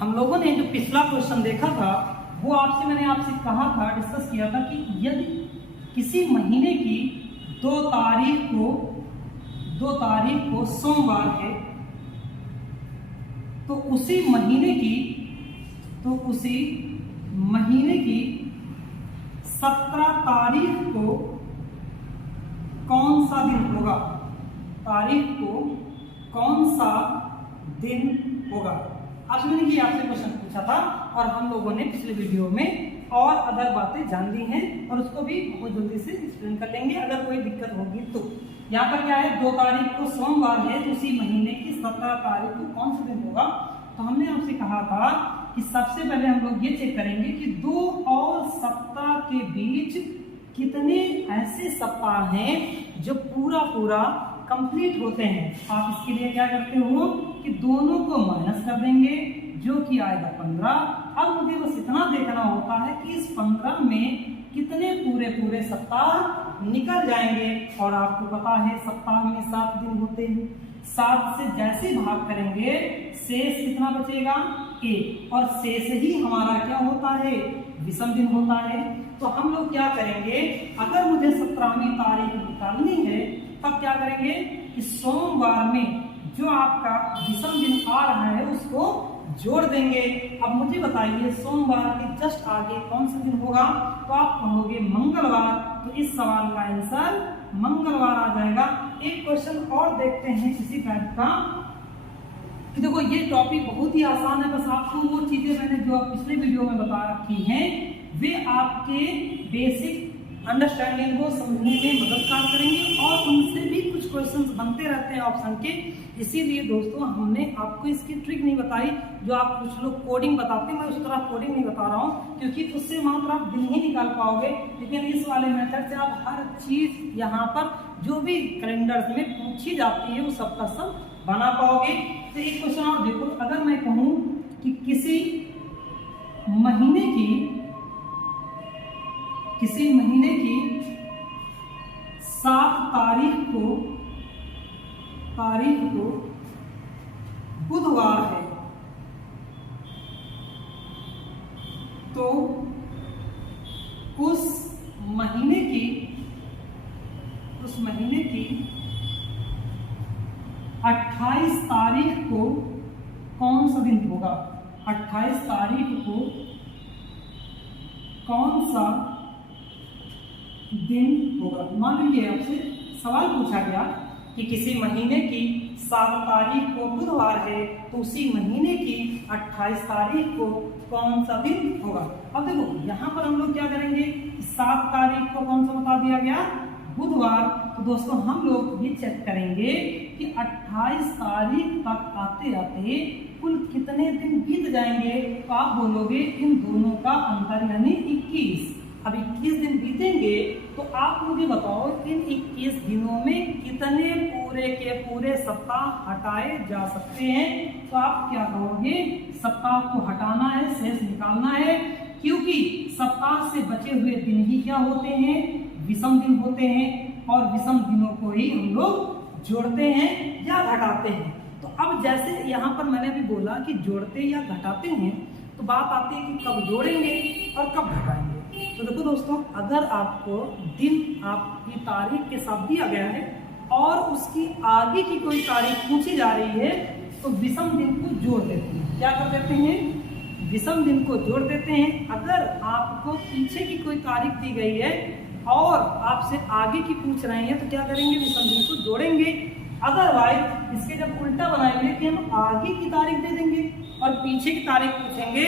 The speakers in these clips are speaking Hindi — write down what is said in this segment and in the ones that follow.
हम लोगों ने जो पिछला क्वेश्चन देखा था वो मैंने आपसे कहा था, डिस्कस किया था कि यदि किसी महीने की 2 तारीख को सोमवार है तो उसी महीने की 17 तारीख को कौन सा दिन होगा? तारीख को कौन सा दिन होगा? आज मैंने ये आपसे क्वेश्चन पूछा था और हम लोगों ने पिछले वीडियो में और अदर बातें जान ली हैं और उसको भी बहुत जल्दी से एक्सप्लेन कर लेंगे अगर कोई दिक्कत होगी तो। यहाँ पर क्या है, 2 तारीख को सोमवार है तो उसी महीने की 17 तारीख को कौन सा दिन होगा? तो हमने आपसे कहा था कि सबसे पहले हम लोग ये चेक करेंगे कि 2 और सप्ताह के बीच कितने ऐसे सप्ताह हैं जो पूरा कंप्लीट होते हैं। आप इसके लिए क्या करते हो कि दोनों को माइनस कर देंगे जो कि आएगा 15। अब मुझे बस इतना देखना होता है कि इस 15 में कितने पूरे सप्ताह निकल जाएंगे। और आपको पता है सप्ताह में 7 दिन होते हैं, 7 से जैसे भाग करेंगे शेष कितना बचेगा? 1। और शेष ही हमारा क्या होता है? विषम दिन होता है। तो हम लोग क्या करेंगे, अगर मुझे 17वीं तारीख निकालनी है तब क्या करेंगे कि सोमवार में जो आपका विषम दिन आ रहा है उसको जोड़ देंगे। अब मुझे बताइए सोमवार के जस्ट आगे कौन सा दिन होगा? तो आप कहोगे मंगलवार, तो इस सवाल का आंसर मंगलवार आ जाएगा। एक क्वेश्चन और देखते हैं इसी टाइप का कि देखो ये टॉपिक बहुत ही आसान है, बस आपको वो चीजें मैंने जो पिछले वीडियो में बता रखी हैं वे आपके बेसिक अंडरस्टैंडिंग को समझने में मददगार करेंगे और उनसे भी कुछ क्वेश्चंस बनते रहते हैं ऑप्शन के। इसीलिए दोस्तों हमने आपको इसकी ट्रिक नहीं बताई जो आप कुछ लोग कोडिंग बताते हैं, मैं उस तरह कोडिंग नहीं बता रहा हूँ क्योंकि उससे मात्र आप दिन ही निकाल पाओगे। लेकिन इस वाले मेथड से आप हर चीज यहाँ पर जो भी कैलेंडर में पूछी जाती है वो सबका सब बना पाओगे। तो एक क्वेश्चन और देखो, अगर मैं कहूँ कि किसी महीने की 7 तारीख को बुधवार है तो उस महीने की 28 तारीख को कौन सा दिन होगा? 28 तारीख को कौन सा दिन होगा? मान लीजिए आपसे सवाल पूछा गया कि किसी महीने की 7 तारीख को बुधवार है तो उसी महीने की 28 तारीख को कौन सा दिन होगा? अब देखो यहाँ पर हम लोग क्या करेंगे, 7 तारीख को कौन सा बता दिया गया? बुधवार। तो दोस्तों हम लोग ये चेक करेंगे कि 28 तारीख तक आते आते कुल कितने दिन बीत जाएंगे। तो आप बोलोगे इन दोनों का अंतर यानी 21। अब 21 दिन बीतेंगे तो आप मुझे बताओ इन 21 दिनों में कितने पूरे के पूरे सप्ताह हटाए जा सकते हैं। तो आप क्या कहोगे, सप्ताह को हटाना है, शेष निकालना है, क्योंकि सप्ताह से बचे हुए दिन ही क्या होते हैं? विषम दिन होते हैं और विषम दिनों को ही हम लोग जोड़ते हैं या घटाते हैं। तो अब जैसे यहाँ पर मैंने भी बोला कि जोड़ते या घटाते हैं तो बात आती है कि कब जोड़ेंगे और कब घटाएंगे। तो देखो दोस्तों, अगर आपको दिन आपकी तारीख के साथ दिया गया है और उसकी आगे की कोई तारीख पूछी जा रही है तो विषम दिन को जोड़ देते हैं। क्या कर देते हैं? विषम दिन को जोड़ देते हैं। अगर आपको पीछे की कोई तारीख दी गई है और आपसे आगे की पूछ रहे हैं तो क्या करेंगे? विषम दिन को जोड़ेंगे। अदरवाइज इसके जब उल्टा बनाएंगे कि हम आगे की तारीख दे देंगे और पीछे की तारीख पूछेंगे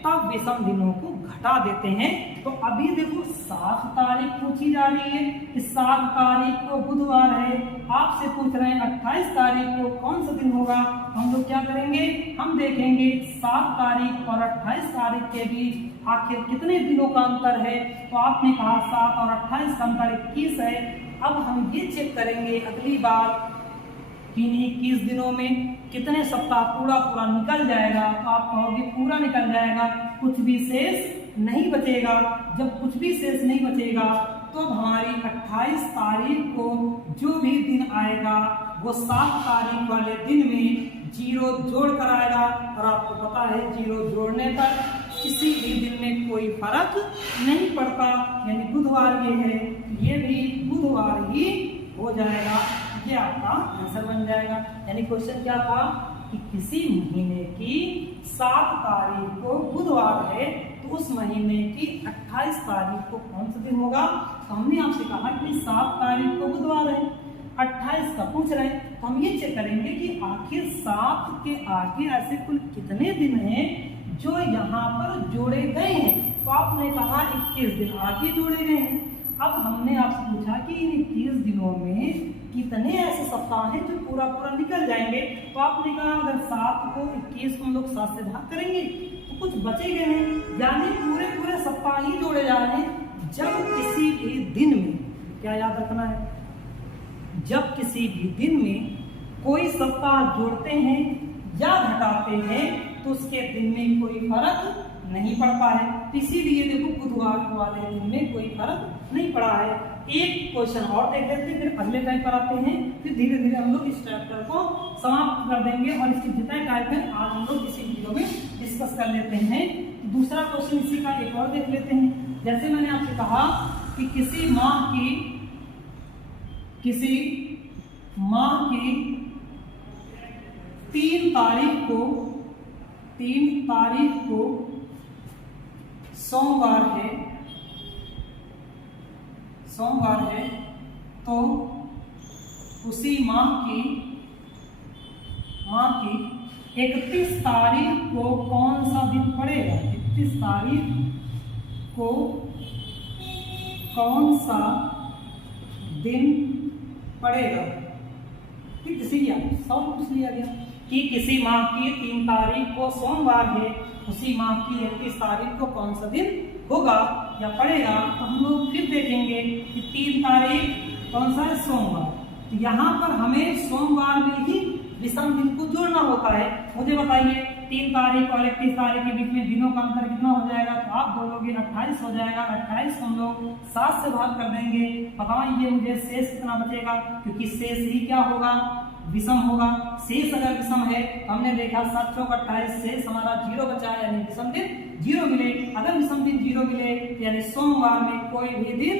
तब विषम दिनों को घटा देते हैं। तो अभी देखो 7 तारीख पूछी जा रही है कि 7 तारीख को बुधवार है, आपसे पूछ रहे हैं 28 तारीख को कौन सा दिन होगा। हम लोग क्या करेंगे, हम देखेंगे 7 तारीख और 28 तारीख के बीच आखिर कितने दिनों का अंतर है। तो आपने कहा 7 और 28 का अंतर 21 है। अब हम ये चेक करेंगे अगली बार कि 21 दिनों में कितने सप्ताह पूरा निकल जाएगा। तो आप कहोगे पूरा निकल जाएगा, कुछ भी शेष नहीं बचेगा। जब कुछ भी शेष नहीं बचेगा तो हमारी 28 तारीख को जो भी दिन आएगा वो 7 तारीख वाले दिन में जीरो जोड़ कर आएगा, और आपको पता है जीरो जोड़ने पर किसी भी दिन में कोई फर्क नहीं पड़ता, यानी बुधवार ये है, ये भी बुधवार ही हो जाएगा। ये आपका आंसर बन जाएगा। यानी क्वेश्चन क्या था कि किसी महीने की 7 तारीख को बुधवार है, तो उस महीने की 28 तारीख को कौन सा दिन होगा। तो हमने आपसे कहा कि 7 तारीख को बुधवार है, 28 का पूछ रहे हैं, तो हम ये चेक करेंगे कि आखिर 7 के आगे ऐसे कुल कितने दिन हैं जो यहाँ पर जोड़े गए हैं। तो आपने कहा 21 दिन आगे जोड़े गए हैं। अब हमने आपसे पूछा कि इन 21 दिनों में कितने ऐसे सप्ताह हैं जो पूरा पूरा निकल जाएंगे। तो आपने कहा अगर 7 को 21 को हम लोग 7 से भाग करेंगे तो कुछ बचेंगे नहीं, यानी पूरे पूरे सप्ताह ही जोड़े जा रहे हैं। जब किसी भी दिन में, क्या याद रखना है, जब किसी भी दिन में कोई सप्ताह जोड़ते हैं या घटाते हैं तो उसके दिन में कोई फर्क नहीं पड़ता है। इसीलिए देखो बुधवार वाले दिन में कोई फर्क नहीं पड़ा है। एक क्वेश्चन और देख लेते हैं, फिर अगले टाइप पर आते हैं, फिर धीरे धीरे हम लोग इस चैप्टर को समाप्त कर देंगे और इसके जितने टाइप है आज हम लोग इसी वीडियो में डिस्कस कर लेते हैं। दूसरा क्वेश्चन इसी का एक और देख लेते हैं। जैसे मैंने आपसे कहा कि किसी माह की 3 तारीख को सोमवार है, तो उसी माह की 31 तारीख को कौन सा दिन पड़ेगा। 31 तारीख को कौन सा दिन पड़ेगा। ठीक, इसीलिए सवाल पूछ लिया गया कि किसी माह की 3 तारीख को सोमवार है, उसी माह की 31 तारीख को कौन सा दिन होगा या पड़ेगा। तो हम लोग फिर देखेंगे कि 3 तारीख कौन सा है, सोमवार। तो यहाँ पर हमें सोमवार में ही विषम दिन को जोड़ना होता है। मुझे बताइए 3 तारीख और 31 तारीख के बीच में दिनों का अंतर कितना हो जाएगा। तो आप बोलोगे 28 हो जाएगा। 28 हम लोग 7 से भाग कर देंगे। बताइए मुझे शेष कितना बचेगा, क्योंकि शेष ही क्या होगा, विषम होगा। शेष अगर विषम है, हमने देखा 7 चौक 28, शेष हमारा 0 बचा है, यानी विषम दिन 0 मिले। अगर विषम दिन 0 मिले यानी सोमवार में कोई भी दिन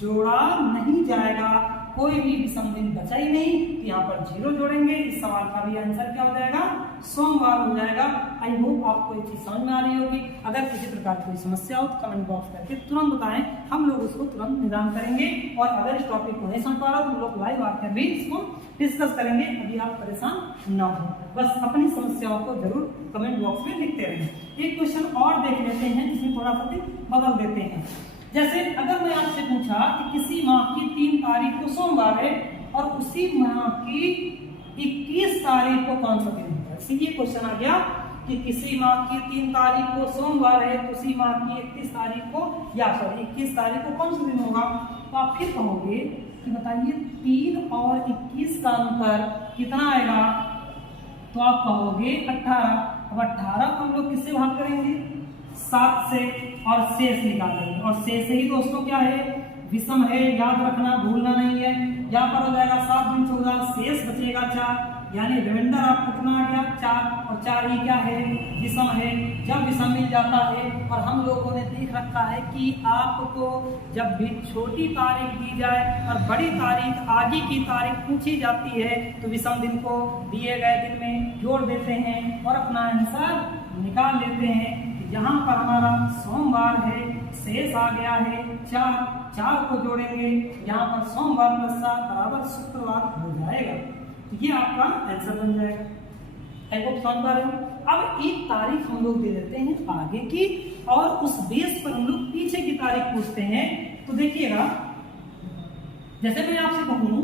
जोड़ा नहीं जाएगा, कोई भी विषम दिन बचा ही नहीं, तो यहाँ पर 0 जोड़ेंगे। इस सवाल का भी आंसर क्या हो जाएगा, सोमवार हो जाएगा। आई होप आपको ये चीज समझ में आ रही होगी। अगर किसी प्रकार की समस्या हो तो कमेंट बॉक्स करके तुरंत बताएं, हम लोग उसको तुरंत निदान करेंगे। और अगर इस टॉपिक को नहीं समझ पा रहा तो हम लोग लाइव आकर भी इसको डिस्कस करेंगे। अभी आप परेशान ना हो, बस अपनी समस्याओं को जरूर कमेंट बॉक्स में लिखते रहें। एक क्वेश्चन और देख लेते हैं, जिसमें थोड़ा सा बदल देते हैं। जैसे अगर मैं आपसे पूछा कि किसी माह की 3 तारीख को सोमवार है और उसी माह की 21 तारीख को कौन सा दिन होगा। इसीलिए क्वेश्चन आ गया कि किसी माह की 3 तारीख को सोमवार है, तो उसी माह की 21 तारीख को 21 तारीख को कौन सा दिन होगा। तो आप फिर कहोगे कि बताइए 3 और 21 का अंतर कितना आएगा। तो आप कहोगे 18। अब 18 को हम लोग किससे भाग करेंगे, 7 से, और शेष निकालेंगे। और शेष ही दोस्तों क्या है, विषम है, याद रखना, भूलना नहीं है। यहाँ पर हो जाएगा 7 दूनी 14, शेष बचेगा 4, यानी रिमाइंडर आपको कितना आ गया 4। और 4 ही क्या है, विषम है। जब विषम मिल जाता है, और हम लोगों ने देख रखा है कि आपको जब भी छोटी तारीख दी जाए और बड़ी तारीख आगे की तारीख पूछी जाती है, तो विषम दिन को दिए गए दिन में जोड़ देते हैं और अपना आंसर निकाल लेते हैं। यहाँ पर हमारा सोमवार है, शेष आ गया है 4 को जोड़ेंगे, यहाँ पर सोमवार + 7 बराबर शुक्रवार हो जाएगा। तो ये आपका आंसर बन जाएगा। समझ पा रहे हो। अब एक तारीख हम लोग दे देते हैं आगे की, और उस बेस पर हम लोग पीछे की तारीख पूछते हैं। तो देखिएगा, जैसे मैं आपसे कहूं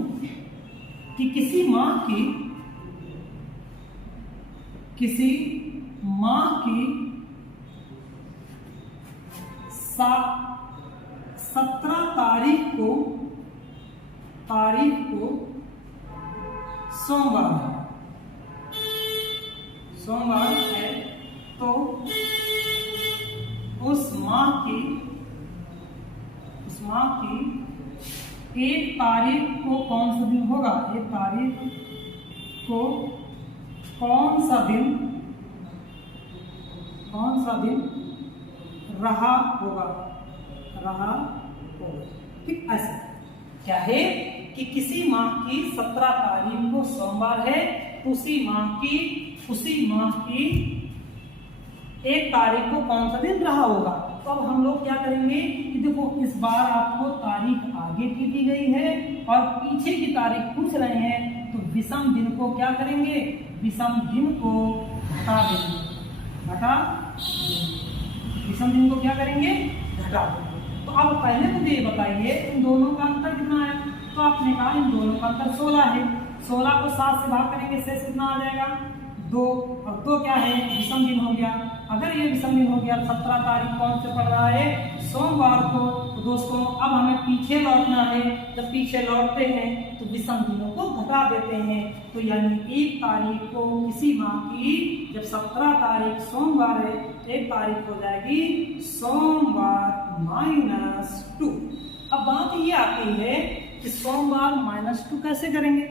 कि किसी माह की 17 तारीख को सोमवार है, तो उस माह की 1 तारीख को कौन सा दिन होगा। 1 तारीख को कौन सा दिन रहा होगा, ठीक। ऐसा क्या है कि किसी माह की 17 तारीख को सोमवार है, उसी माह की 1 तारीख को कौन सा दिन रहा होगा। तो अब हम लोग क्या करेंगे कि देखो इस बार आपको तारीख आगे की दी गई है और पीछे की तारीख पूछ रहे हैं, तो विषम दिन को क्या करेंगे, विषम दिन को घटा देंगे, विषम दिन को क्या करेंगे, घटा देंगे। तो अब पहले मुझे ये बताइए इन दोनों का अंतर कितना है। तो आपने कहा इन दोनों का अंतर 16 है। 16 को 7 से भाग करेंगे, शेष कितना आ जाएगा, 2। और 2 क्या है, विषम दिन हो गया। अगर ये विषम दिन हो गया, 17 तारीख कौन से पड़ रहा है, सोमवार को। तो दोस्तों अब हमें पीछे लौटना है। जब पीछे लौटते हैं तो विषम दिनों को घटा देते हैं। तो यानी 1 तारीख को किसी माह की जब 17 तारीख सोमवार है, 1 तारीख हो जाएगी सोमवार -2। अब बात ये आती है कि सोमवार -2 कैसे करेंगे।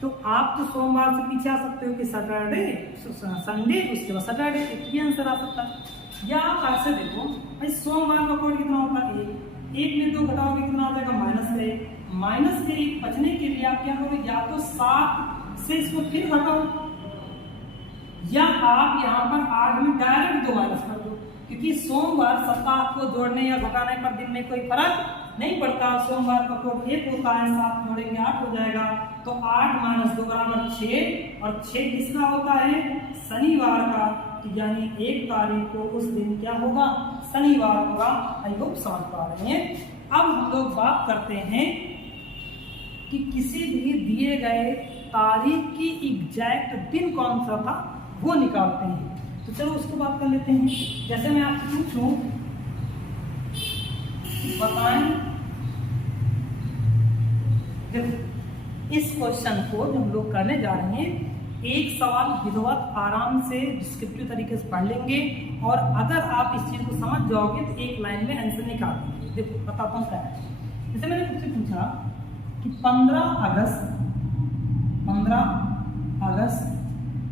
तो आप तो सोमवार से पीछे आ सकते हो कि सैटरडे, संडे, उसके बाद सैटरडे, ये आंसर आ सकता है। या आप ऐसे देखो भाई सोमवार का कोड कितना होता है, 1 में 2 घटाओगे कितना आ जाएगा, -1 बचने के लिए आप क्या करोगे, या तो 7 से इसको फिर घटाओ, या आप यहाँ पर 8 में डायरेक्ट 2 माइनस कर दो। क्योंकि सोमवार सप्ताह को जोड़ने या घटाने पर दिन में कोई फर्क नहीं पड़ता। सोमवार का कोड 1 होता है, 7 जोड़ेंगे 8 हो जाएगा। तो 8 - 2 = 6, और 6 किसका होता है, शनिवार का। तो यानी 1 तारीख को उस दिन क्या होगा, शनिवार होगा। आई होप समझ पा रहे हैं। अब हम लोग बात करते हैं कि किसी भी दिए गए तारीख की एग्जैक्ट दिन कौन सा था वो निकालते हैं। तो चलो उसको बात कर लेते हैं। जैसे मैं आपसे पूछूं बताएं, इस क्वेश्चन को जो हम लोग करने जा रहे हैं, एक सवाल विधिवत आराम से डिस्क्रिप्टिव तरीके से पढ़ लेंगे, और अगर आप इस चीज को समझ जाओगे तो एक लाइन में आंसर निकाल देंगे। देखो बताता हूँ क्या है। जैसे मैंने तुमसे पूछा कि 15 अगस्त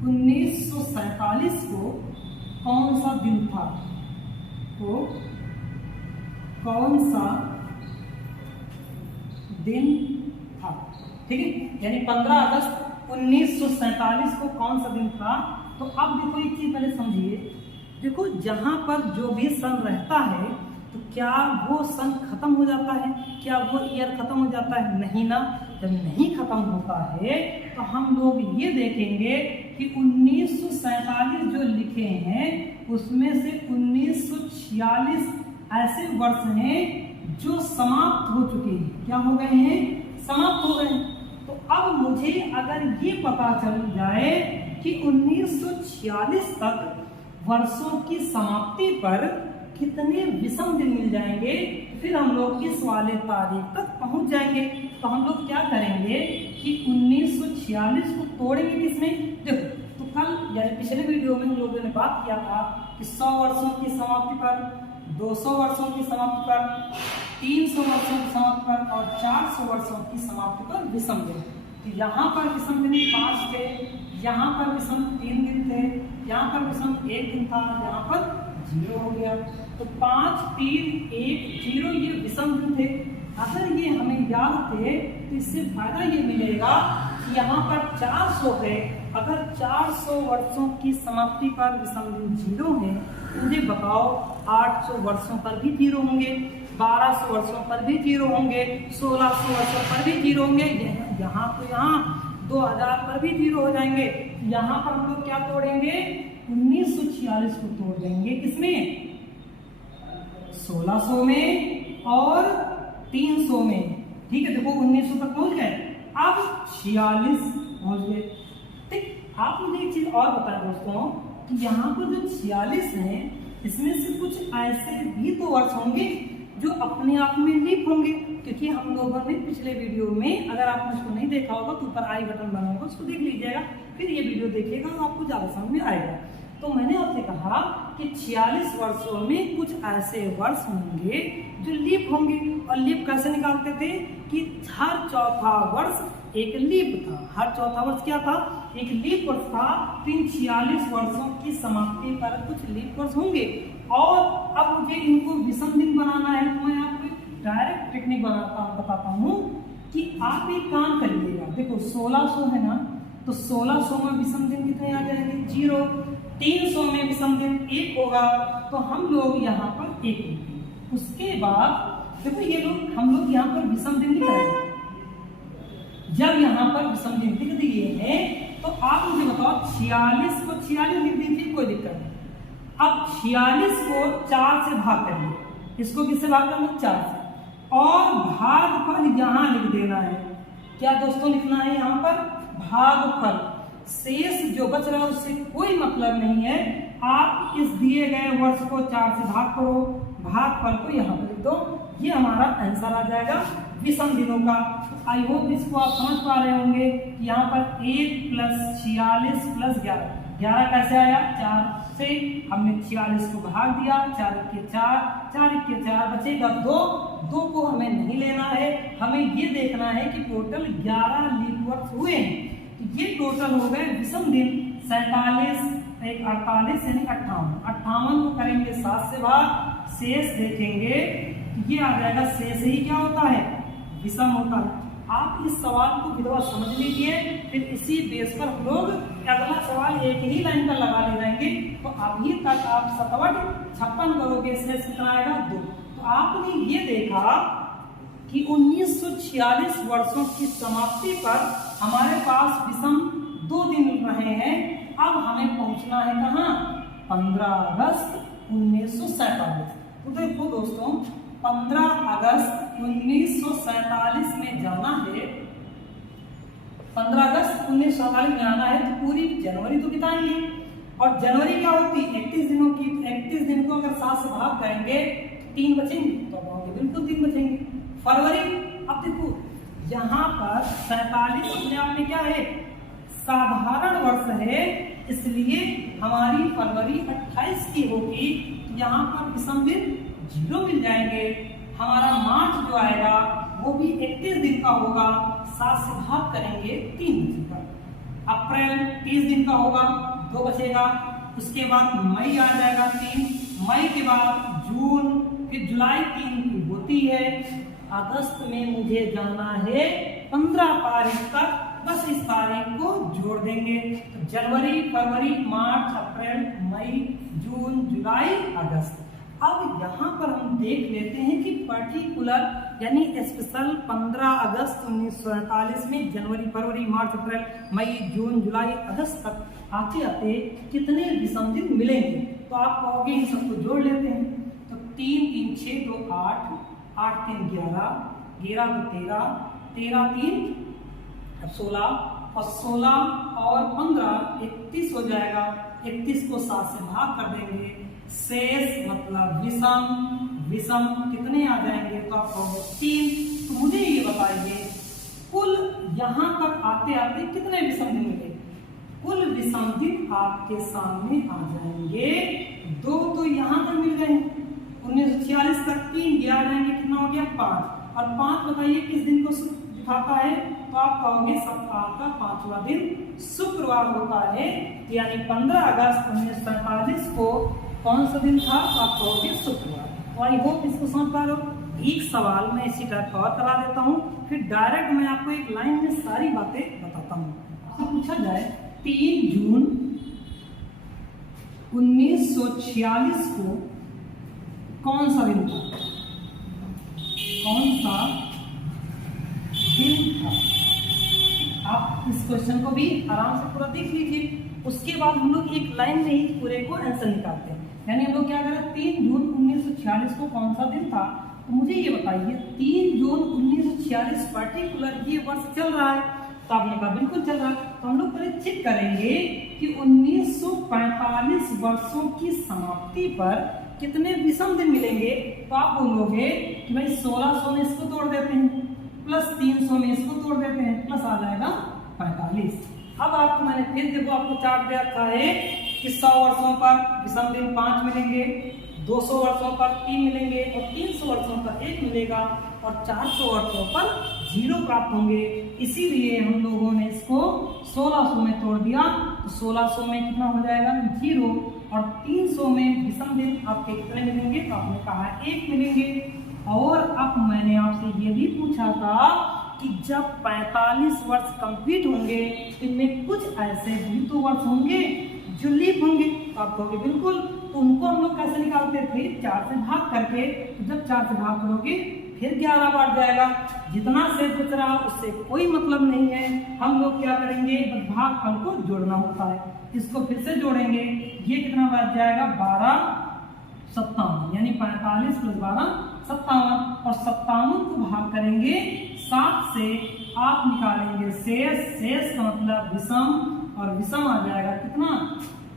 1947 को कौन सा दिन था, तो कौन सा दिन था, ठीक है। यानी 15 अगस्त 1947 को कौन सा दिन था। तो अब देखो एक चीज पहले समझिए, देखो जहां पर जो भी सन रहता है तो क्या वो सन खत्म हो जाता है, क्या वो ईयर खत्म हो जाता है, नहीं ना। जब नहीं खत्म होता है तो हम लोग ये देखेंगे कि 1947 जो लिखे हैं उसमें से 1946 ऐसे वर्ष हैं जो समाप्त हो चुके हैं। क्या हो गए हैं, समाप्त हो गए हैं। तो अब मुझे अगर ये पता चल जाए कि 1946 तक वर्षों की समाप्ति पर कितने विषम दिन मिल जाएंगे, फिर हम लोग इस वाले तारीख तक पहुंच जाएंगे। तो हम लोग क्या करेंगे कि 1946 को तोड़ेंगे किसमें, देखो तो कल यानी पिछले वीडियो में हम लोगों ने बात किया था कि 100 वर्षों की समाप्ति पर, 200 वर्षों की समाप्ति पर, 300 वर्षों की समाप्ति पर और 400 वर्षों की समाप्ति पर विषम दिन। तो यहाँ पर विषम दिन 5 थे, यहाँ पर विषम 3 दिन थे, यहाँ पर विषम 1 दिन था, यहाँ पर 0 हो गया। तो 5, 3, 1, 0 ये विषम दिन थे। अगर ये हमें याद थे तो इससे फायदा ये मिलेगा कि यहाँ पर 400 है। अगर 400 वर्षों की समाप्ति पर विषम दिन 0 है, मुझे बताओ 800 वर्षों पर भी 0 होंगे, 1200 वर्षों पर भी 0 होंगे, 1600 वर्षों पर भी 0 होंगे, यहाँ तो यहाँ 2000 पर भी 0 हो जाएंगे। यहाँ पर हम लोग क्या तोड़ेंगे, 1946 को तोड़ देंगे किसमें, 1600 में और 300 में, ठीक है। देखो 1900 तक पहुंच गए, अब 46 पहुंच गए, ठीक। आप मुझे एक चीज और बताएं दोस्तों कि यहाँ पर जो 46 है इसमें से कुछ ऐसे भी तो वर्ष होंगे जो अपने आप में लीप होंगे, क्योंकि हम लोगों ने पिछले वीडियो में, अगर आपने उसको नहीं देखा होगा तो ऊपर आई बटन बना होगा, उसको देख लीजिएगा, फिर ये वीडियो देखिएगा तो आपको ज्यादा समझ में आएगा। तो मैंने आपसे कहा कि 46 वर्षों में कुछ ऐसे वर्ष होंगे जो लीप होंगे, और लीप कैसे निकालते थे कि हर चौथा वर्ष एक लीप था। हर चौथा वर्ष क्या था, एक लीप वर्ष था, तो इन 46 वर्षों की समाप्ति पर कुछ लीप वर्ष होंगे। और अब मुझे इनको विषम दिन बनाना है, तो मैं आपको डायरेक्ट टेक्निक बताता हूँ कि आप एक काम करिएगा। देखो 1600 है ना, तो 1600 में विषम दिन कितने आ जाएंगे? 0। 300 में विषम दिन 1 होगा, तो हम लोग यहाँ पर 1 लिखेंगे। उसके बाद देखो ये लोग हम लोग यहाँ पर विषम दिन लिखेंगे। जब यहाँ पर विषम दिन लिख दिए हैं, तो आप मुझे बताओ 46 को 46 लिख दीजिए, कोई दिक्कत नहीं। अब 46 को 4 से भाग करिए। इसको किससे भाग करना? 4 से। और भागफल यहाँ लिख देना है। क्या दोस्तों लिखना है यहाँ पर? भागफल। शेष जो बच रहा है उससे कोई मतलब नहीं है। आप इस दिए गए वर्ष को 4 से भाग करो, भागफल को यहाँ पर लिख दो। ये हमारा आंसर आ जाएगा विषम दिनों का। आई होप इसको आप समझ पा रहे होंगे कि यहाँ पर 1 + 46 + 11। 11 कैसे आया? 4 से हमने 46 को भाग दिया, 4 के 4, 4 के 4 बचेगा 2। 2 को हमें नहीं लेना है, हमें ये देखना है कि टोटल 11 लीप वर्ष हुए हैं। तो ये टोटल हो गए विषम दिन 47, 48 यानी 58। 58 को करेंगे 7 से भाग, शेष देखेंगे ये आ जाएगा। शेष ही क्या होता है? विषम होता है। आप इस सवाल को विधवा समझ लीजिए, फिर इसी बेस पर हम लोग अगला सवाल एक ही लाइन पर लगा ले जाएंगे। तो अभी तक आप 57 56 करोगे, शेष कितना आएगा? 2। तो आपने ये देखा कि 1946 वर्षों की समाप्ति पर हमारे पास विषम 2 दिन मिल रहे हैं। अब हमें पहुंचना है कहाँ? 15 अगस्त 1947। तो देखो दोस्तों, 15 अगस्त 1947 में जाना है। 15 अगस्त 1947 में आना है, तो पूरी जनवरी तो बिताएंगे। और जनवरी क्या होती है? 31 दिनों की। 31 दिन को अगर 7 से भाग करेंगे 3 बचेंगे, तो अब होंगे बिल्कुल 3 बचेंगे। फरवरी, अब देखो यहाँ पर 47 अपने आप में क्या है? साधारण वर्ष है, इसलिए हमारी फरवरी 28 की होगी। यहाँ पर विषम दिन 0 मिल जाएंगे। हमारा मार्च जो आएगा वो भी 31 दिन का होगा, 7 से भाग करेंगे 3 बचेगा। अप्रैल 30 दिन का होगा, 2 बचेगा। उसके बाद मई आ जाएगा 3। मई के बाद जून, फिर जुलाई 3 की होती है। अगस्त में मुझे जाना है 15 तारीख तक, बस इस तारीख को जोड़ देंगे। तो जनवरी, फरवरी, मार्च, अप्रैल, मई, जून, जुलाई, अगस्त। अब यहाँ पर हम देख लेते हैं कि पर्टिकुलर यानी स्पेशल 15 अगस्त 1947 में जनवरी, फरवरी, मार्च, अप्रैल, मई, जून, जुलाई, अगस्त तक आते आते कितने विषम दिन मिलेंगे। तो आप कहोगे इन सबको जोड़ लेते हैं। तो 3 3 6 2 8, 8 3 11, 11 2 13, 13 3 16, और 16 और 15 31 हो जाएगा। 31 को 7 से भाग कर देंगे। शेष मतलब विषम। विषम कितने आ जाएंगे? तो आप कहोगे 3। तो मुझे ये बताइए कुल यहाँ तक आते आते कितने विषम दिन मिलेंगे? कुल विषम दिन आपके सामने आ जाएंगे 2। तो यहाँ तक मिल गए 1946 तक। 3 ये आ जाएंगे, कितना हो गया? 5। और 5 बताइए किस दिन को दिखाता है? तो आप कहोगे सप्ताह का 5वां दिन शुक्रवार होता है। यानी 15 अगस्त 1947 को कौन सा दिन था? तो आप कहोगे शुक्रवार। तो आई होप इसको समझ पा रहे हो। एक सवाल मैं इसी टाइप का और करा देता हूँ, फिर डायरेक्ट मैं आपको एक लाइन में सारी बातें बताता हूँ। आपसे पूछा जाए 3 जून 1946 को कौन सा दिन था? कौन सा दिन था? आप इस क्वेश्चन को भी आराम से पूरा देख लीजिए। उसके बाद हम लोग एक लाइन में ही पूरे को आंसर निकालते हैं। यानी हम लोग क्या करें? 3 जून 1946 को कौन सा दिन था? तो मुझे ये बताइए 3 जून 1946 पर्टिकुलर ये वर्ष चल रहा है? तो आपने कहा बिल्कुल चल रहा है। तो हम लोग पहले चेक करेंगे कि 1945 वर्षों की समाप्ति पर कितने विषम दिन मिलेंगे। तो आप बोलोगे कि भाई 1600 में इसको तोड़ देते हैं, प्लस 300 में इसको तोड़ देते हैं, प्लस आ जाएगा 45। अब आपको मैंने फिर देखो आपको चार्ट दे रखा है कि 100 वर्षों पर विषम दिन 5 मिलेंगे, 200 वर्षों पर 3 मिलेंगे, और 300 वर्षों पर 1 मिलेगा, और 400 वर्षों पर जीरो प्राप्त होंगे। इसीलिए हम लोगों ने इसको 1600 में तोड़ दिया। तो 1600 में कितना हो जाएगा, जीरो, और 300 में विषम दिन आपके कितने मिलेंगे, तो आपने कहा 1 मिलेंगे। और अब मैंने आपसे ये भी पूछा था कि जब 45 वर्ष कंप्लीट होंगे, इनमें कुछ ऐसे भी तो वर्ष होंगे जो लीप होंगे। तो आप कहोगे बिल्कुल, तो उनको हम लोग कैसे निकालते थे, 4 से भाग करके। तो जब 4 से भाग करोगे फिर 11 बार जाएगा। जितना से बच रहा उससे कोई मतलब नहीं है। हम लोग क्या करेंगे, भागफल को जोड़ना होता है। इसको फिर से जोड़ेंगे, ये कितना बच जाएगा, 12 57, यानी 45 + 12 57, और 57 को भाग करेंगे 7 से, आप निकालेंगे शेष। शेष का मतलब विषम, और विषम आ जाएगा कितना,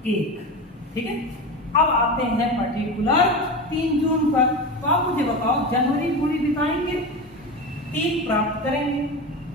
1। ठीक है, अब आते हैं पर्टिकुलर 3 जून पर। तो आप मुझे बताओ, जनवरी पूरी बिताएंगे, 3 प्राप्त करेंगे।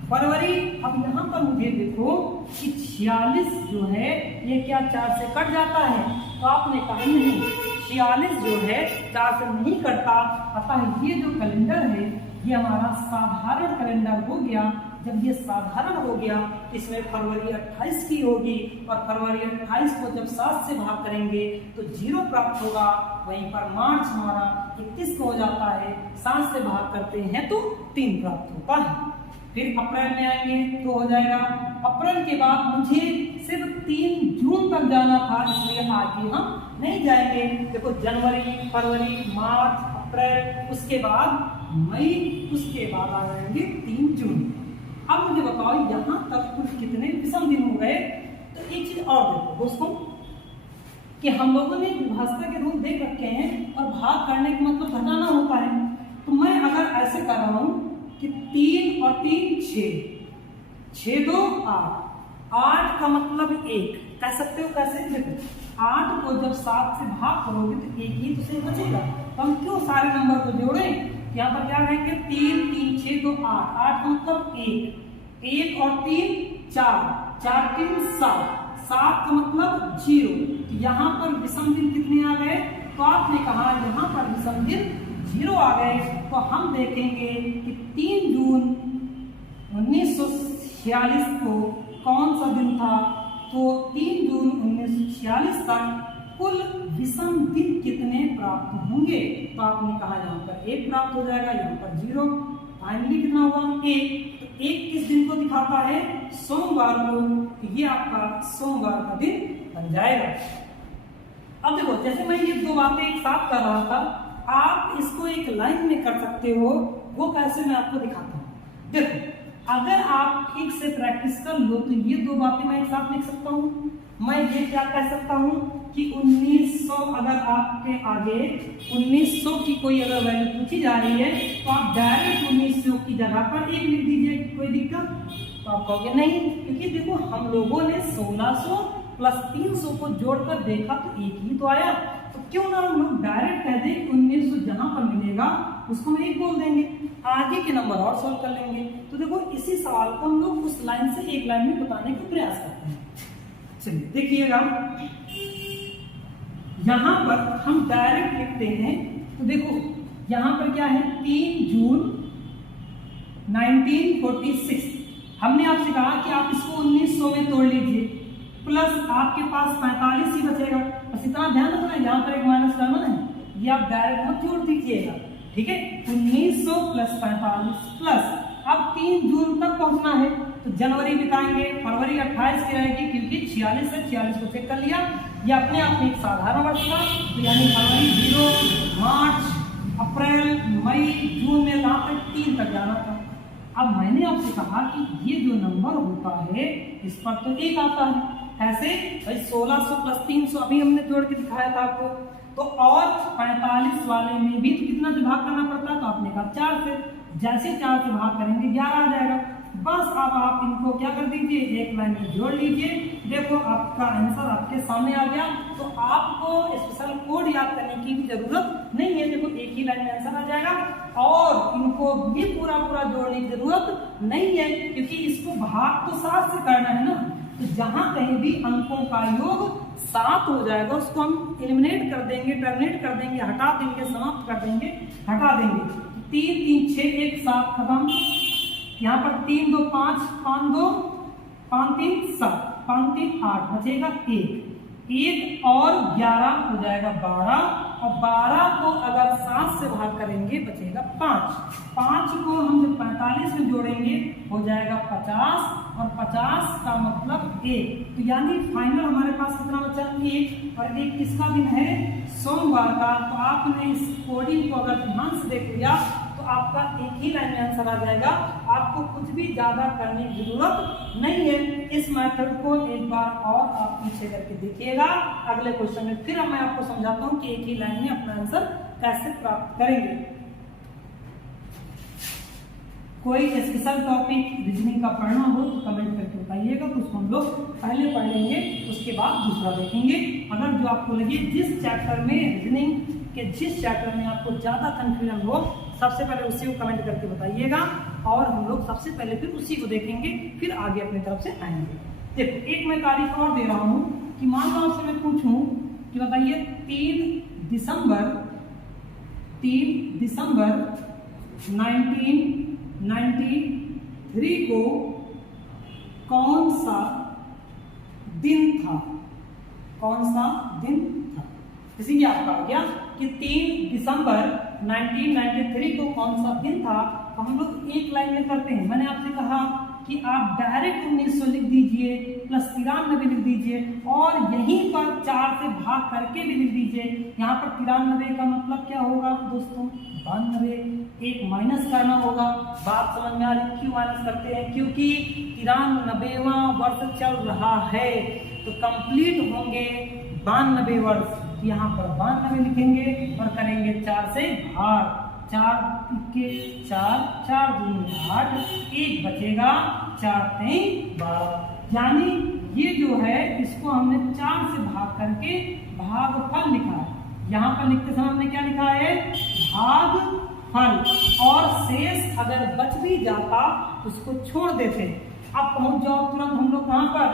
फरवरी, अब यहाँ पर मुझे देखो कि 46 जो है ये क्या 4 से कट जाता है, तो आपने कहा नहीं, 46 जो है 4 से नहीं कटता। अतः ये जो कैलेंडर है ये हमारा साधारण कैलेंडर हो गया। जब ये साधारण हो गया, इसमें फरवरी 28 की होगी, और फरवरी 28 को जब 7 से भाग करेंगे तो 0 प्राप्त होगा। वहीं पर मार्च हमारा 31 को हो जाता है, 7 से भाग करते हैं तो 3 प्राप्त होता है। फिर अप्रैल में आएंगे तो हो जाएगा। अप्रैल के बाद मुझे सिर्फ 3 जून तक जाना था, इसलिए आगे हम नहीं जाएंगे। देखो, जनवरी, फरवरी, मार्च, अप्रैल, उसके बाद मई, उसके बाद आ जाएंगे 3 जून। अब मुझे बताओ यहाँ तक कुल कितने विषम दिन हो गए। तो एक चीज और देखो दोस्तों, कि हम लोगों ने विभाज्यता के रूल देख रखे हैं, और भाग करने का मतलब घटाना होता है। तो मैं अगर ऐसे कर रहा हूं कि 3 और 3 6, 6 2 8, 8 का मतलब 1 कह सकते हो। कैसे, देखो 8 को जब 7 से भाग करोगे तो 1 ही तो सही बचेगा। तो हम क्यों सारे नंबर को जोड़ें, यहाँ पर क्या कहेंगे, 3 3 6 2 8, 8 का मतलब 1, 1 और 3 4, 4 3 7, 7 का मतलब 0। तो यहाँ पर विषम दिन कितने आ गए, तो आपने कहा यहाँ पर विषम दिन 0 आ गए। तो हम देखेंगे कि 3 जून 1946 को कौन सा दिन था। तो 3 जून 1946 तक कुल विषम दिन कितने प्राप्त होंगे, तो आपने कहा यहाँ पर 1 प्राप्त हो जाएगा, यहाँ पर 0, फाइनली कितना होगा, 1। तो 1 किस दिन को दिखाता है, सोमवार को। तो ये आपका सोमवार का दिन बन जाएगा। अब देखो, जैसे मैं ये 2 बातें एक साथ कर रहा था, आप इसको एक लाइन में कर सकते हो। वो कैसे, मैं आपको दिखाता हूँ। देखो, अगर आप ठीक से प्रैक्टिस कर लो तो ये 2 बातें मैं एक साथ लिख सकता हूँ। मैं ये क्या कह सकता हूँ कि 1900, अगर आपके आगे 1900 की कोई अगर वैल्यू पूछी जा रही है तो आप डायरेक्ट 1900 की जगह पर 1 लिख दीजिए, कोई दिक्कत। तो आप कहोगे नहीं, क्योंकि देखो हम लोगों ने 1600 + 300 को जोड़कर देखा तो 1 ही तो आया। तो क्यों ना हम लोग डायरेक्ट कह दें 1900 जहां पर मिलेगा उसको हम 1 बोल देंगे, आगे के नंबर और सॉल्व कर लेंगे। तो देखो, इसी सवाल को हम लोग उस लाइन से एक लाइन में बताने का प्रयास करते हैं। चलिए देखिएगा, यहां पर हम डायरेक्ट लिखते हैं। तो देखो यहां पर क्या है, 3 जून 1946। हमने आपसे कहा कि आप इसको 1900 में तोड़ लीजिए, प्लस आपके पास 45 ही बचेगा। बस इतना ध्यान रखना है, यहाँ पर एक माइनस करना है, ये आप डायरेक्ट मत जोड़ दीजिएगा। ठीक है, 1900 + 45 प्लस, अब 3 जून तक पहुंचना है तो जनवरी बिताएंगे, फरवरी 28 की रहेगी क्योंकि 46 है, 46 को चेक कर लिया, ये अपने आप में एक साधारण वर्ष था। तो यानी फरवरी 0, मार्च, अप्रैल, मई, जून में कहाँ तक, 3 तक जाना था। अब मैंने आपसे कहा कि ये जो नंबर होता है इस पर तो 1 आता है। ऐसे भाई 1600 + 300 अभी हमने जोड़ के दिखाया था आपको। तो और 45 वाले में भी तो कितना से भाग करना पड़ता है, तो आपने कहा 4 से। जैसे 4 से भाग करेंगे 11 आ जाएगा। बस अब आप इनको क्या कर दीजिए, एक लाइन में जोड़ लीजिए। देखो आपका आंसर आपके सामने आ गया। तो आपको स्पेशल कोड याद करने की भी जरूरत नहीं है। देखो एक ही लाइन में आंसर आ जाएगा, और इनको भी पूरा पूरा जोड़ने की जरूरत नहीं है, क्योंकि इसको भाग तो 7 से करना है ना। तो जहां कहीं भी अंकों का योग 7 हो जाएगा उसको हम एलिमिनेट कर देंगे, टर्मिनेट कर देंगे, हटा देंगे, समाप्त कर देंगे, हटा देंगे। 3 3 6 1 7 खत्म, यहाँ पर 3 2 5, 5 2 5 3 7, 5 3 8, बचेगा 1 और 11 हो जाएगा 12, और 12 को अगर 7 से भाग करेंगे बचेगा 5 को हम जब 45 में जोड़ेंगे हो जाएगा 50, और 50 का मतलब 1। तो यानी फाइनल हमारे पास कितना बचा 1, और 1 किसका दिन है सोमवार का। तो आपने इस कोडिंग को अगर ध्यान से देख लिया तो आपका एक ही लाइन में आंसर आ जाएगा, आपको कुछ भी ज्यादा करने की जरूरत नहीं है। इस मेथड को एक बार और आप पीछे करके देखिएगा, अगले क्वेश्चन में फिर मैं आपको समझाता हूँ कि एक ही लाइन में अपना आंसर कैसे प्राप्त करेंगे। कोई स्पेशल टॉपिक रीजनिंग का पढ़ना हो तो कमेंट करके बताइएगा, तो उसको हम लोग पहले पढ़ लेंगे, उसके बाद दूसरा देखेंगे। अगर जो आपको लगे जिस चैप्टर में रीजनिंग के जिस चैप्टर में आपको ज्यादा कंफ्यूजन हो सबसे पहले उसी को कमेंट करके बताइएगा, और हम लोग सबसे पहले फिर उसी को देखेंगे, फिर आगे अपनी तरफ से आएंगे। देखो एक मैं तारीख और दे रहा हूँ कि मान लो आपसे मैं पूछूं कि बताइए 3 दिसंबर 1993 को कौन सा दिन था, कौन सा दिन था। इसीलिए आपका आ गया कि 3 दिसंबर 1993 को कौन सा दिन था। तो हम लोग एक लाइन में करते हैं। मैंने आपसे कहा कि आप डायरेक्ट 1900 लिख दीजिए प्लस 93 लिख दीजिए, और यहीं पर 4 से भाग करके भी लिख दीजिए। यहाँ पर 93 का मतलब क्या होगा दोस्तों 92, एक माइनस करना होगा। बात समझ में आ रही, क्यों माइनस करते हैं, क्योंकि 93वां वर्ष चल रहा है, तो कंप्लीट होंगे 92 वर्ष। यहाँ पर 92 लिखेंगे और करेंगे 4 से भाग, 4 के 4, 4 दूनी 8, 1 बचेगा, 4 3 12। यानी ये जो है इसको हमने 4 से भाग करके भागफल लिखा है। यहाँ पर लिखते समय हमने क्या लिखा है भागफल, और शेष अगर बच भी जाता उसको छोड़ देते। अब पहुंच जाओ तुरंत हम लोग कहाँ पर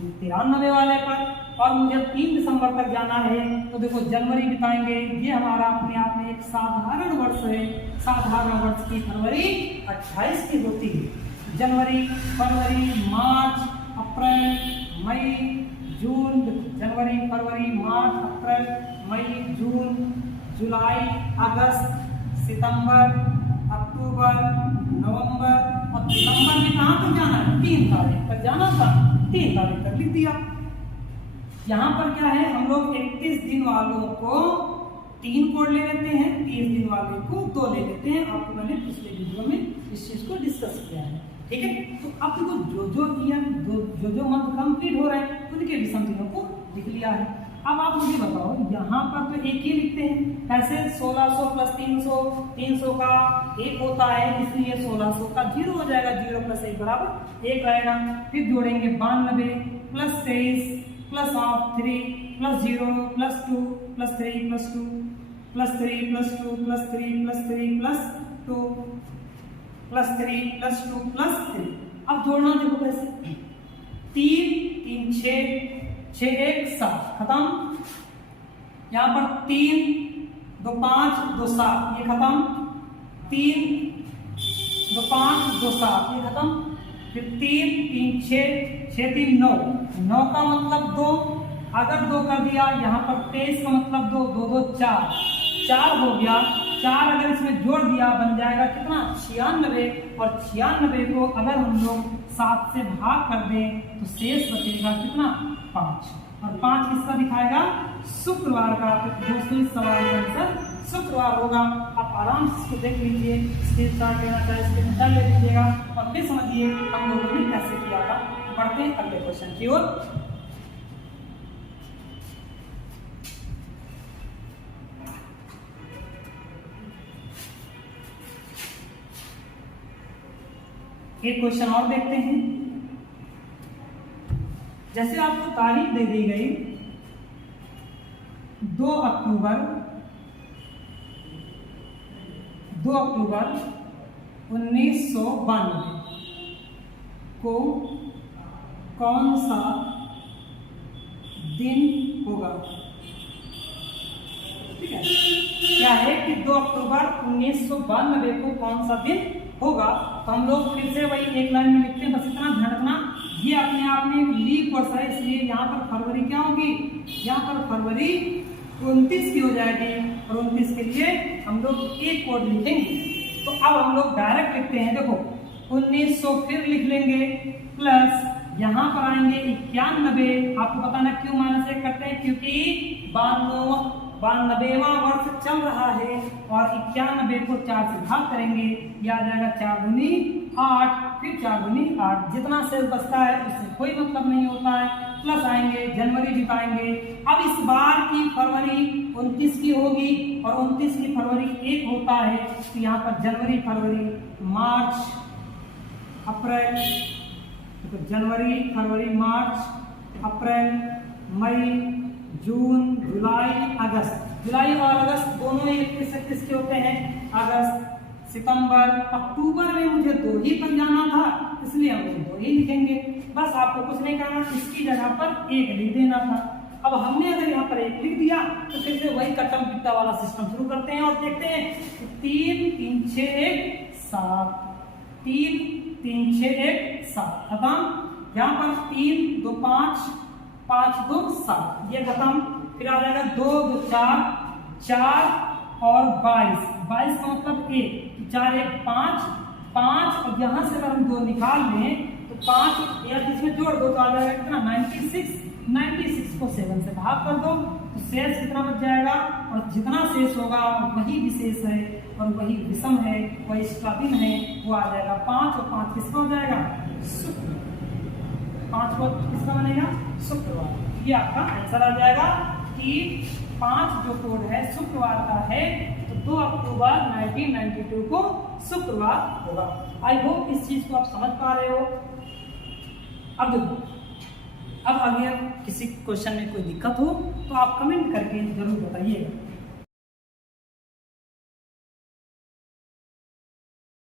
93 वाले पर, और मुझे 3 दिसंबर तक जाना है। तो देखो जनवरी बिताएंगे, ये हमारा अपने आप में एक साधारण वर्ष है। साधारण वर्ष की फरवरी 28 की होती है। जनवरी, फरवरी, मार्च, अप्रैल, मई, जून, जनवरी, फरवरी, मार्च, अप्रैल, मई, जून, जुलाई, अगस्त, सितंबर, अक्टूबर, नवंबर, और दिसंबर में कहाँ तक जाना है 3 तारीख तक जाना था, 3 तारीख तक लिख दिया। यहाँ पर क्या है हम लोग 31 दिन वालों को 3 कोड ले लेते हैं, 30 दिन वाले को 2 ले लेते हैं। आपको मैंने पिछले वीडियो में इस चीज को डिस्कस किया है, ठीक है। तो अब देखो जो मंथ कंप्लीट हो रहे हैं उनके भी दिनों को लिख लिया है। अब आप मुझे बताओ यहाँ पर तो एक ही लिखते हैं, कैसे 1600 प्लस 300, 300 का 1 होता है, इसलिए 1600 का 0 हो जाएगा, 0 प्लस 1 बराबर 1 आएगा। फिर जोड़ेंगे 92 plus 23 plus 3 plus 0 plus 2 plus 3 plus 2 plus 3 plus 2 plus 3 plus 3 plus 2 plus 3 plus 2 plus 3। अब जोड़ना देखो कैसे, 3 3 6 6 1 7 खत्म। यहाँ पर 3 2 5 2 7 ये खत्म, 3 2 5 2 7 ये खत्म। फिर 3 3 6 6 3 9, 9 का मतलब 2, अगर 2 कर दिया यहाँ पर 23 का मतलब 2, 2 2 4, 4 हो गया। 4 अगर इसमें जोड़ दिया बन जाएगा कितना 96, और 96 को अगर हम लोग 7 से भाग कर दें तो शेष बचेगा कितना 5, और 5 किसका दिखाएगा शुक्रवार का। तो दोस्तों इस सवाल का आंसर शुक्रवार होगा। आप आराम से इसको देख लीजिए, स्क्रीनशॉट लेना चाहे स्क्रीनशॉट ले लीजिएगा, और फिर समझिए हम लोगों ने कैसे किया था। बढ़ते हैं अगले क्वेश्चन की ओर। एक क्वेश्चन और देखते हैं। जैसे आपको तारीख दे दी गई 2 अक्टूबर 1992 को कौन सा दिन होगा। ठीक है, क्या है कि 2 अक्टूबर 1992 को कौन सा दिन होगा। तो हम लोग फिर से वही एक लाइन में लिखते हैं, बस इतना ध्यान रखना, ये अपने आप में लीप वर्ष है, इसलिए यहाँ पर फरवरी क्या होगी, यहाँ पर फरवरी 29 की हो जाएगी, और 29 के लिए हम लोग एक कोड लिखेंगे। तो अब हम लोग डायरेक्ट लिखते हैं, देखो 1900 फिर लिख लेंगे, प्लस यहाँ पर आएंगे 91, आपको पता ना क्यों -1 करते हैं, क्योंकि 92वां वर्ष चल रहा है, और 91 को 4 से भाग करेंगे, यह आ जाएगा 4 दूनी 8, फिर 4 दूनी 8, जितना शेष बचता है उससे कोई मतलब नहीं होता है, प्लस आएंगे जनवरी बिताएंगे। अब इस बार की फरवरी 29 की होगी, और 29 की फरवरी 1 होता है, तो यहाँ पर जनवरी, फरवरी, मार्च, अप्रैल, तो जनवरी, फरवरी, मार्च, अप्रैल, मई, जून, जुलाई, अगस्त। जुलाई और अगस्त दोनों 31 के होते हैं। अगस्त, सितंबर, अक्टूबर में मुझे 2 ही पर जाना था, इसलिए हम 2 ही लिखेंगे, बस आपको कुछ नहीं करना, इसकी जगह पर 1 लिख देना था। अब हमने अगर यहाँ पर 1 लिख दिया तो फिर से वही कट्टम पिट्टा वाला सिस्टम शुरू करते हैं, और देखते हैं 3 3 6 1 7, 3 3 6 1 7 खत्म। यहाँ पर 3 2 5 5 2 7, ये खत्म। फिर आ जाएगा 2 2 4 4 और 22 का मतलब 1, 4 1 5 5, और यहाँ से अगर हम 2 निकाल लें तो 5 या इसमें जोड़ दो तो आ जाएगा कितना 96 को 7 से भाग कर दो, तो शेष कितना बच जाएगा, और जितना शेष होगा वही विशेष है, और वही विषम है, वही दिन है, वो आ जाएगा 5, और 5 किसका हो जाएगा, शुक्र। 5 को किसका बनेगा, शुक्रवार। ये आपका आंसर आ जाएगा कि 5 जो कोड है शुक्रवार का है, तो 2 अक्टूबर 1992 को शुक्रवार होगा। आई होप इस चीज को आप समझ पा रहे हो। अब देखो, अब अगर किसी क्वेश्चन में कोई दिक्कत हो तो आप कमेंट करके जरूर बताइएगा।